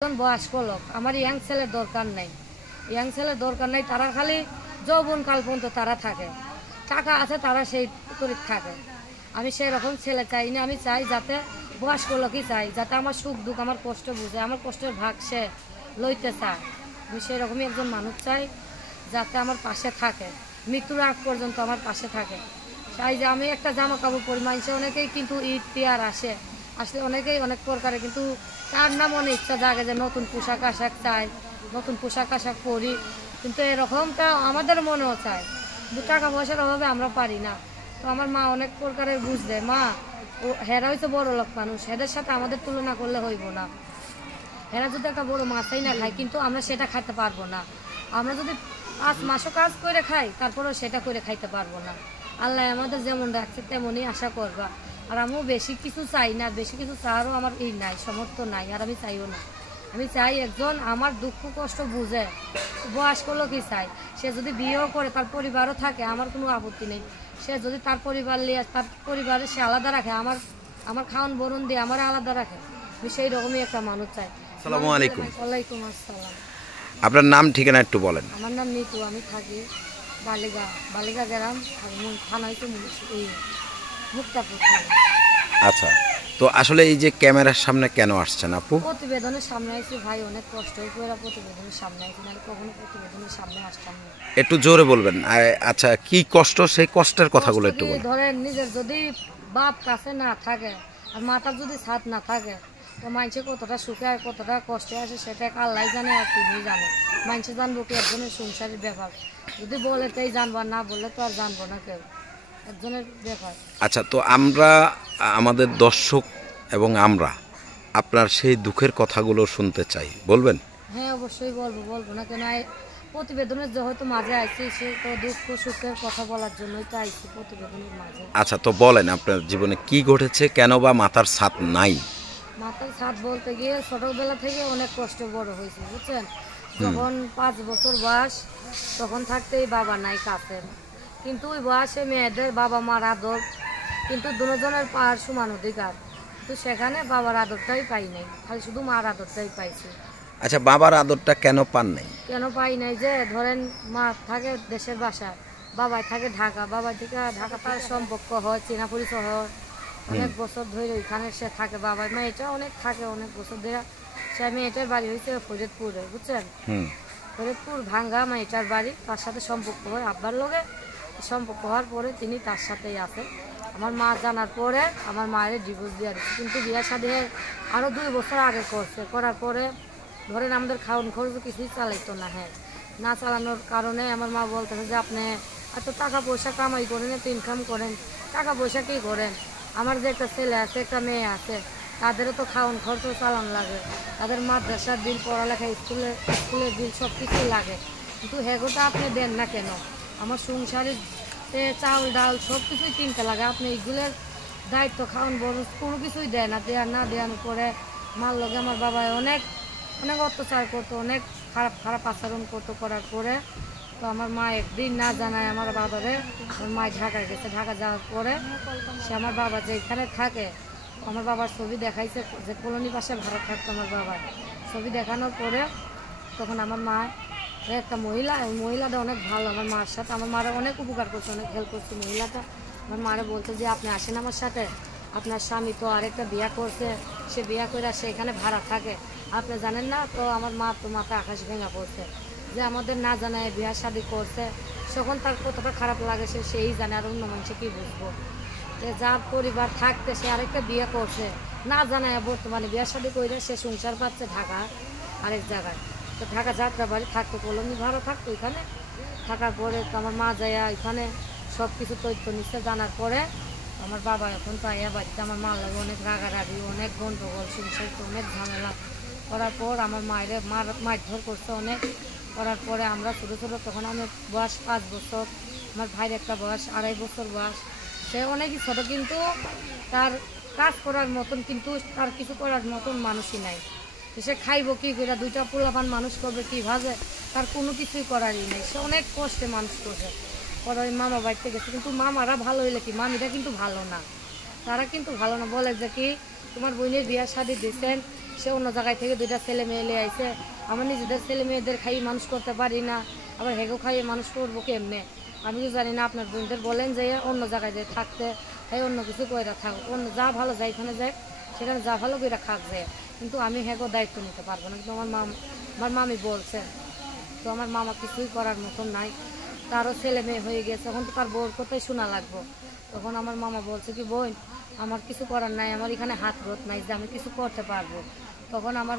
বয়স্ক লোক, আমার ইয়াং ছেলের দরকার নাই। ইয়াং ছেলের দরকার নাই, তারা খালি যৌবন কাল পর্যন্ত তারা থাকে, টাকা আছে তারা সেই করে থাকে। আমি সেই রকম ছেলে চাই না। আমি চাই যাতে বয়স্ক লোকই চাই, যাতে আমার সুখ দুঃখ আমার কষ্ট বুঝে, আমার কষ্টের ভাগ সে লইতে চায়। আমি সেই রকমই একজন মানুষ চাই যাতে আমার পাশে থাকে, মৃত্যুর আগ পর্যন্ত আমার পাশে থাকে। চাই যে আমি একটা জামা কাপড় পরি, মানুষে অনেকেই কিন্তু ঈদ তিয়ার আসলে অনেকেই অনেক প্রকারে, কিন্তু তার নাম অনেক ইচ্ছা জাগে যে নতুন পোশাক আশাক চাই, নতুন পোশাক আশাক পরি, কিন্তু এরকমটা আমাদের মনেও চাই, কিন্তু টাকা পয়সার অভাবে আমরা পারি না। তো আমার মা অনেক প্রকারের বুঝবে, মা ও হেরা হয়েছে বড় লোক মানুষ, এদের সাথে আমাদের তুলনা করলে হইব না। এরা যদি একটা বড় মাছাই না খায়, কিন্তু আমরা সেটা খাইতে পারবো না। আমরা যদি 5 মাসও কাজ করে খাই, তারপরেও সেটা করে খাইতে পারবো না। আল্লাহ আমাদের যেমন রাখছে তেমনই আশা করবা। আর আমিও বেশি কিছু চাই না, বেশি কিছু চাওয়ারও আমার নাই, সামর্থ্য নাই, আর আমি চাইও না। আমি চাই একজন আমার দুঃখ কষ্ট বুঝে, বয়স্ক লোকই চাই। সে যদি বিয়েও করে, তার পরিবারও থাকে, আমার কোনো আপত্তি নেই। সে যদি তার পরিবার নিয়ে, তার পরিবারে সে আলাদা রাখে, আমার খাওয়ান বরণ দিয়ে আমার আলাদা রাখে, আমি সেই রকমই একটা মানুষ চাই। আসসালামু আলাইকুম। ওয়ালাইকুম আসসালাম। আপনার নাম ঠিকানা একটু বলেন। আমার নাম নিতু, আমি থাকি বালিগা গ্রাম, থানা হইতে মুক্তাপুর থানা। আচ্ছা, তো আসলে এই যে ক্যামেরার সামনে কেন আসছেন আপু? প্রতিবেদনের সামনে আসছি ভাই, অনেক কষ্ট হয়েছে, প্রতিবেদনের সামনে আসছি, নাহলে কখনো প্রতিবেদনের সামনে আসতাম না। একটু জোরে বলবেন। আচ্ছা, কি কষ্ট, সেই কষ্টের কথাগুলো একটু বলুন। ধরেন নিজের যদি বাপ কাছে না থাকে, আর মাথার যদি ছাদ না থাকে, তো মানুষে কতটা সুখে আর কতটা কষ্টে আসে সেটা আল্লাহ জানে আর তুমি জানে। মানুষে জানবো কি একজনের সংসারের ব্যাপার, যদি বলে তাই জানবো, না বললে তো আর জানবো না কেউ, একজনের ব্যাপার। আচ্ছা, তো আমরা আমাদের দর্শক এবং আমরা আপনার সেই দুঃখের কথাগুলো শুনতে চাই, বলবেন? হ্যাঁ অবশ্যই বলবো না কেন। প্রতিবেদনের যে হয়তো মাঝে আইছি, সে তো দুঃখ সুখের কথা বলার জন্যই তো আইছি প্রতিবেদনের মাঝে। আচ্ছা, তো বলেন আপনার জীবনে কি ঘটেছে, কেন বা মাথার ছাদ নাই? মাথার ছাদ বলতে গিয়ে ছোটবেলা থেকে অনেক কষ্ট বড় হয়েছে, বুঝছেন। যখন 5 বছর বয়স, তখন থাকতেই বাবা নাই কাছে, কিন্তু ওই বয়সে মেয়েদের বাবা মার আদর, কিন্তু দুজনের পার সমান অধিকার, কিন্তু সেখানে বাবার আদরটাই পাই নাই, খালি শুধু মার আদরটাই পাইছি। আচ্ছা, বাবার আদরটা কেন পান নাই? কেন পাই নাই, যে ধরেন মা থাকে দেশের বাসায়, বাবাই থাকে ঢাকা, বাবা থেকে ঢাকা তার সম্পর্ক হয়, চেনা পরিচয় হয়, অনেক বছর ধরে ওইখানে সে থাকে। বাবার মেয়েটা অনেক থাকে, অনেক বছর ধরে। সে মেয়েটার বাড়ি হয়েছে ফরিদপুরে, বুঝছেন, ফরিদপুর ভাঙ্গা মেয়েটার বাড়ি, তার সাথে সম্পর্ক হয় আব্বার লগে। সম্পর্ক হওয়ার পরে তিনি তার সাথেই আছে। আমার মা জানার পরে আমার মায়ের ডিভোর্স দিয়ে দিচ্ছে, কিন্তু বিয়ে শাদী আরও 2 বছর আগে করছে। করার পরে ধরেন আমাদের খাওয়ান খরচ কিছুই চালাইতো না। হ্যাঁ, না চালানোর কারণে আমার মা বলতেছে যে আপনি এত টাকা পয়সা কামাই করেন, এত ইনকাম করেন, টাকা পয়সা কী করেন? আমার যে একটা ছেলে আছে, একটা মেয়ে আছে, তাদেরও তো খাওয়ান খরচ চালানো লাগে, তাদের মাদ্রাসার বিল, পড়ালেখা, স্কুলের বিল সব কিছুই লাগে, কিন্তু হেগোটা আপনি দেন না কেন? আমার সংসারের চাউল ডাল সব কিছুই কিনতে লাগে, আপনি এইগুলোর দায়িত্ব খাওয়ান বড় কোনো কিছুই দেয় না। দেওয়ানোর পরে মার লগে আমার বাবায় অনেক অত্যাচার করতো, অনেক খারাপ আচরণ করতো। করার পরে তো আমার মা একদিন না জানায় আমার বাবারে, আমার মায় ঢাকায় গেছে। ঢাকা যাওয়ার পরে সে আমার বাবা যে এখানে থাকে, আমার বাবার ছবি দেখাইছে, যে কলোনি পাশে ভাড়া থাকতো আমার বাবার, ছবি দেখানোর পরে তখন আমার মা একটা মহিলা, ওই মহিলাটা অনেক ভালো আমার মার সাথে, আমার মারা অনেক উপকার করছে, অনেক হেল্প করছে মহিলাটা। আমার মারে বলছে যে আপনি আসেন আমার সাথে, আপনার স্বামী তো আরেকটা বিয়ে করছে, সে বিয়ে করে সে এখানে ভাড়া থাকে, আপনি জানেন না? তো আমার মা তো মাথা আকাশ ভেঙা পড়ছে, যে আমাদের না জানায় বিয়ে শাদী করছে, তখন তার কতটা খারাপ লাগে সেই জানে, আর অন্য মানুষে কী বুঝবো? যে যার পরিবার থাকতে সে আরেকটা বিয়ে করছে, না জানায় বর্তমানে বিয়ে শাদী করে সে সংসার পাচ্ছে ঢাকা আরেক জায়গায়। তো ঢাকা যাত্রা বাড়ি থাকতো, কলোনি ভাড়া থাকতো, ওইখানে থাকার পরে তো আমার মা যায় এখানে সব কিছু তথ্য নিচ্ছে। জানার পরে আমার বাবা এখন তো আয়া বাড়িতে, আমার মা লাগে অনেক রাগারাগি, অনেক গন্ডগোল, সংসারতে অনেক ঝামেলা করার পর আমার মারধর করছে অনেক। করার পরে আমরা ছোটো তখন আমার বয়স 5 বছর, আমার ভাইয়ের একটা বয়স 2.5 বছর বয়স। সে অনেকই ছোটো, কিন্তু তার কাজ করার মতন, কিন্তু তার কিছু করার মতন মানুষই নাই। সে খাইব কী করে, 2টা পোলাপান মানুষ করবে কীভাবে, তার কোনো কিছুই করারই নেই। সে অনেক কষ্টে মানুষ করছে। পরে ওই মামা বাড়িতে গেছে, কিন্তু মামারা ভালো হইলে কি, মামিরা কিন্তু ভালো না, তারা কিন্তু ভালো না। বলে যে কি তোমার বোনের বিয়ে শাদী দিচ্ছেন, সে অন্য জায়গায় থেকে 2টা ছেলে মেয়ে নিয়ে আইছে। আমার নিজেদের ছেলে মেয়েদের খাইয়ে মানুষ করতে পারি না, আবার হেগো খাইয়ে মানুষ করবো কেমনে? আমি তো জানি না। আপনার বোনদের বলেন যে অন্য জায়গায় যে থাকতে, এই অন্য কিছু কইরা থাকুক, অন্য যা ভালো যায় এখানে যায়, সেখানে যা ভালো কইরা খাক যায়, কিন্তু আমি হেগো দায়িত্ব নিতে পারবো না। কিন্তু আমার মামি বলছে, তো আমার মামা কিছুই করার মতন নাই। তারও ছেলে মেয়ে হয়ে গেছে, এখন তো তার বউর কথাই শোনা লাগবো। তখন আমার মামা বলছে কি, বোন আমার কিছু করার নাই, আমার এখানে হাত রোধ নাই যে আমি কিছু করতে পারবো। তখন আমার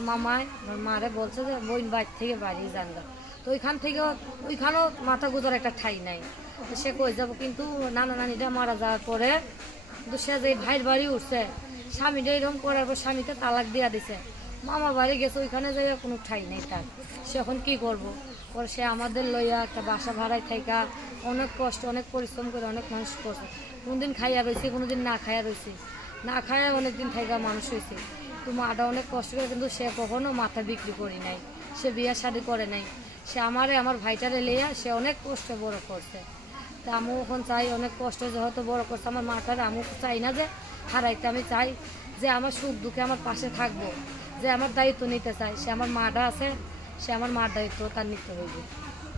মারে বলছে যে বোন বাইর থেকে বাড়ি জানগা। তো ওইখানেও মাথা গুজার একটা ঠাই নাই, তো সে কই যাবো। কিন্তু নানা নানিটা মারা যাওয়ার পরে কিন্তু সে যে ভাইয়ের বাড়ি উঠছে, স্বামীটা এরকম করার পর স্বামীকে তালাক দিয়া দিছে, মামা বাড়ি গেছে, ওইখানে যাই কোনো ঠাই নেই তার। সে এখন কী করবো? পরে সে আমাদের লইয়া একটা বাসা ভাড়ায় থাকা অনেক কষ্ট, অনেক পরিশ্রম করে অনেক মানুষ করছে। কোনোদিন খাইয়া রয়েছে, কোনোদিন না খাইয়া রয়েছে, না খাইয়া অনেকদিন থাকা মানুষ হয়েছে। তো মাটা অনেক কষ্ট করে, কিন্তু সে কখনো মাথা বিক্রি করি নাই, সে বিয়া শাদী করে নাই। সে আমার ভাইটারে লিয়া সে অনেক কষ্টে বড় করছে। তা আমিও এখন চাই, অনেক কষ্ট যেহেতু বড় করছে আমার মাটারে, আমিও চাই না যে হারাইতে। আমি চাই যে আমার সুখ দুঃখে আমার পাশে থাকবো, যে আমার দায়িত্ব নিতে চাই। সে আমার মাটা আছে, সে আমার মার দায়িত্ব তার নিতে হইবে।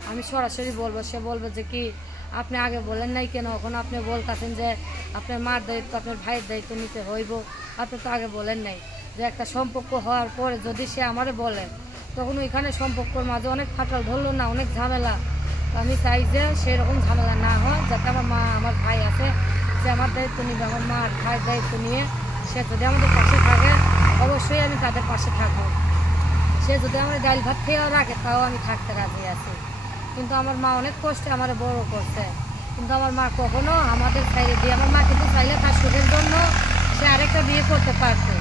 আমি সরাসরি বলবো, সে বলবে যে কি আপনি আগে বলেন নাই কেন, এখন আপনি বলতেছেন যে আপনার মার দায়িত্ব, আপনার ভাইয়ের দায়িত্ব নিতে হইব, আপনি তো আগে বলেন নাই। যে একটা সম্পর্ক হওয়ার পরে যদি সে আমারে বলে, তখন ওইখানে সম্পর্কর মাঝে অনেক ফাটল ধরলো না, অনেক ঝামেলা। তো আমি চাই যে সেরকম ঝামেলা না হয়, যাতে আমার মা আমার ভাই আছে, যে আমার দায়িত্ব নিবে, আমার মার ভাইয়ের দায়িত্ব নিয়ে সে যদি আমাদের পাশে থাকে, অবশ্যই আমি তাদের পাশে থাকবো। সে যদি আমার ডাল ভাত খেয়েও রাখে, তাও আমি থাকতে রাজি আছি। কিন্তু আমার মা অনেক কষ্টে আমার বড় করছে, কিন্তু আমার মা কখনো আমাদের চাইলে দিয়ে, আমার মা কিন্তু চাইলে তার সুখের জন্য সে আরেকটা বিয়ে করতে পারতো,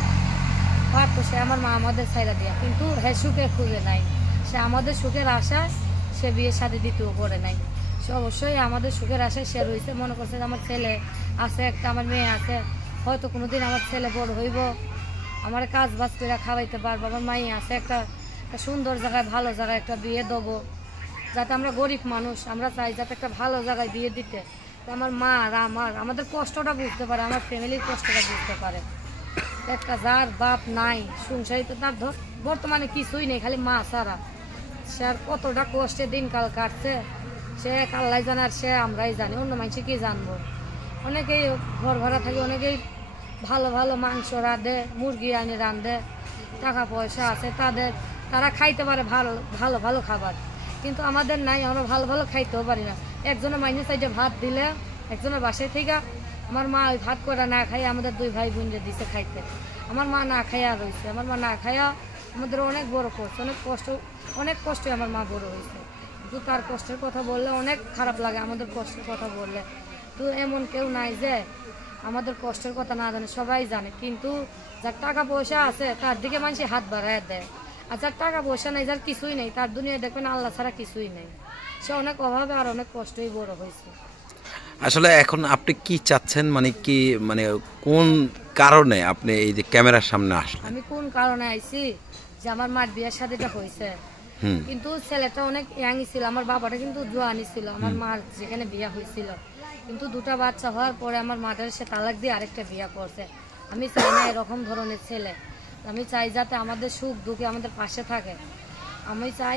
সে আমার মা আমাদের ছাইরা দিয়া, কিন্তু হ্যাঁ সুখে খুঁজে নাই। সে আমাদের সুখের আশায় সে বিয়ে শাদী দ্বিতীয় করে নাই। সে অবশ্যই আমাদের সুখের আশায় সে রয়েছে, মনে করছে যে আমার ছেলে আছে একটা, আমার মেয়ে আছে, হয়তো কোনোদিন আমার ছেলে বড় হইব, আমার কাজ বাজ করে খাওয়াইতে পারবো, আমার মাই আছে একটা সুন্দর জায়গায় ভালো জায়গায় একটা বিয়ে দেবো। যাতে আমরা গরিব মানুষ, আমরা চাই যাতে একটা ভালো জায়গায় বিয়ে দিতে, আমার মা আর আমাদের কষ্টটা বুঝতে পারে, আমার ফ্যামিলির কষ্টটা বুঝতে পারে। একটা যার বাপ নাই, সংসারিতে তার বর্তমানে কিছুই নেই, খালি মা ছাড়া। সে আর কতটা কষ্টে দিনকাল কাটছে, সে আল্লাহ জানে, আর সে আমরাই জানি, অন্য মানুষে কি জানবো। অনেকেই ঘর ভাড়া থাকে, অনেকেই ভালো ভালো মাংস রাঁধে, মুরগি আনি রাঁধে, টাকা পয়সা আছে তাদের, তারা খাইতে পারে ভালো ভালো ভালো খাবার, কিন্তু আমাদের নাই, আমরা ভালো ভালো খাইতেও পারি না। একজনের মাইনে সাইডে ভাত দিলে একজনের বাসায় থেকে আমার মা ওই ভাত করে না খাই আমাদের 2 ভাই বোন দিছে খাইতে, আমার মা না খাইয়া রয়েছে। আমার মা না খাইয়া আমাদের অনেক বড় করছে, অনেক কষ্টে আমার মা বড় হয়েছে। কিন্তু তার কষ্টের কথা বললে অনেক খারাপ লাগে, আমাদের কষ্টের কথা বললে। তো এমন কেউ নাই যে আমাদের কষ্টের কথা না জানে, সবাই জানে। কিন্তু যার টাকা পয়সা আছে তার দিকে মানুষ হাত বাড়ায় দেয়, আর যার টাকা পয়সা নেই, যার কিছুই নেই, তার দুনিয়ায় দেখবেন আল্লাহ ছাড়া কিছুই নেই। সে অনেক অভাবে আর অনেক কষ্টই বড় হয়েছে। আসলে এখন আপনি কি চাচ্ছেন, মানে কি, মানে কোন কারণে আপনি এই যে ক্যামেরার সামনে আসলেন? আমি কোন কারণে আইছি, যে আমার মার বিয়ের শাদীটা হয়েছে, কিন্তু ছেলেটা অনেক ইয়াংই ছিল, আমার বাবাটা কিন্তু জোয়ানি ছিল আমার মার যেখানে বিয়ে হয়েছিল। কিন্তু 2টা বাচ্চা হওয়ার পরে আমার মাটার সে তালাক দিয়ে আরেকটা বিয়ে করছে। আমি চাই না এরকম ধরনের ছেলে, আমি চাই যাতে আমাদের সুখ দুঃখে আমাদের পাশে থাকে। আমি চাই